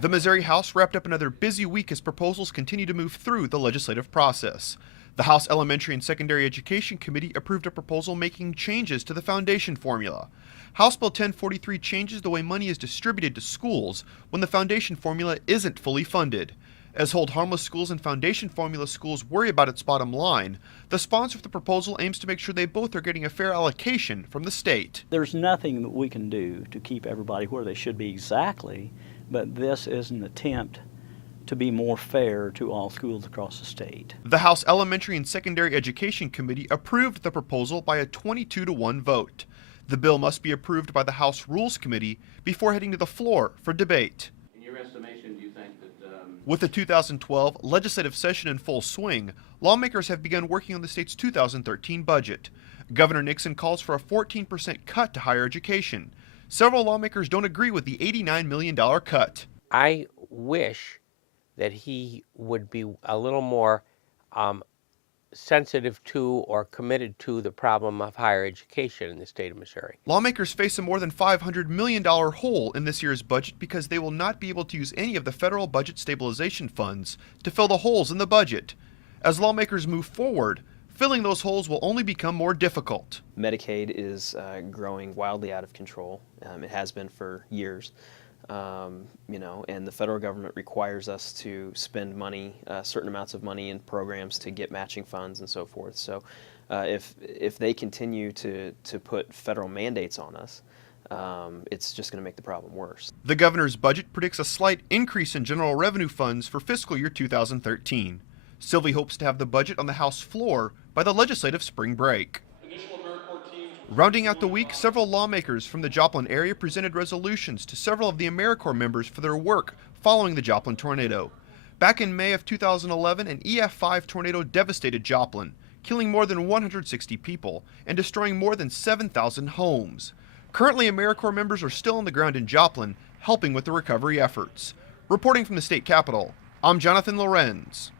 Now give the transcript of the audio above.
The Missouri House wrapped up another busy week as proposals continue to move through the legislative process. The House Elementary and Secondary Education Committee approved a proposal making changes to the foundation formula. House Bill 1043 changes the way money is distributed to schools when the foundation formula isn't fully funded. As Hold Harmless Schools and Foundation Formula schools worry about its bottom line, the sponsor of the proposal aims to make sure they both are getting a fair allocation from the state. There's nothing that we can do to keep everybody where they should be exactly, but this is an attempt to be more fair to all schools across the state. The House Elementary and Secondary Education Committee approved the proposal by a 22-1 vote. The bill must be approved by the House Rules Committee before heading to the floor for debate. In your estimation, do you think that... With the 2012 legislative session in full swing, lawmakers have begun working on the state's 2013 budget. Governor Nixon calls for a 14% cut to higher education. Several lawmakers don't agree with the $89 million cut. I wish that he would be a little more sensitive to or committed to the problem of higher education in the state of Missouri. Lawmakers face a more than $500 million hole in this year's budget because they will not be able to use any of the federal budget stabilization funds to fill the holes in the budget. As lawmakers move forward, filling those holes will only become more difficult. Medicaid is growing wildly out of control. It has been for years. And the federal government requires us to spend money, certain amounts of money in programs to get matching funds and so forth. So if they continue to put federal mandates on us, it's just going to make the problem worse. The governor's budget predicts a slight increase in general revenue funds for fiscal year 2013. Sylvie hopes to have the budget on the House floor by the legislative spring break. Rounding out the week, several lawmakers from the Joplin area presented resolutions to several of the AmeriCorps members for their work following the Joplin tornado. Back in May of 2011, an EF5 tornado devastated Joplin, killing more than 160 people and destroying more than 7,000 homes. Currently, AmeriCorps members are still on the ground in Joplin, helping with the recovery efforts. Reporting from the state capitol, I'm Jonathan Lorenz.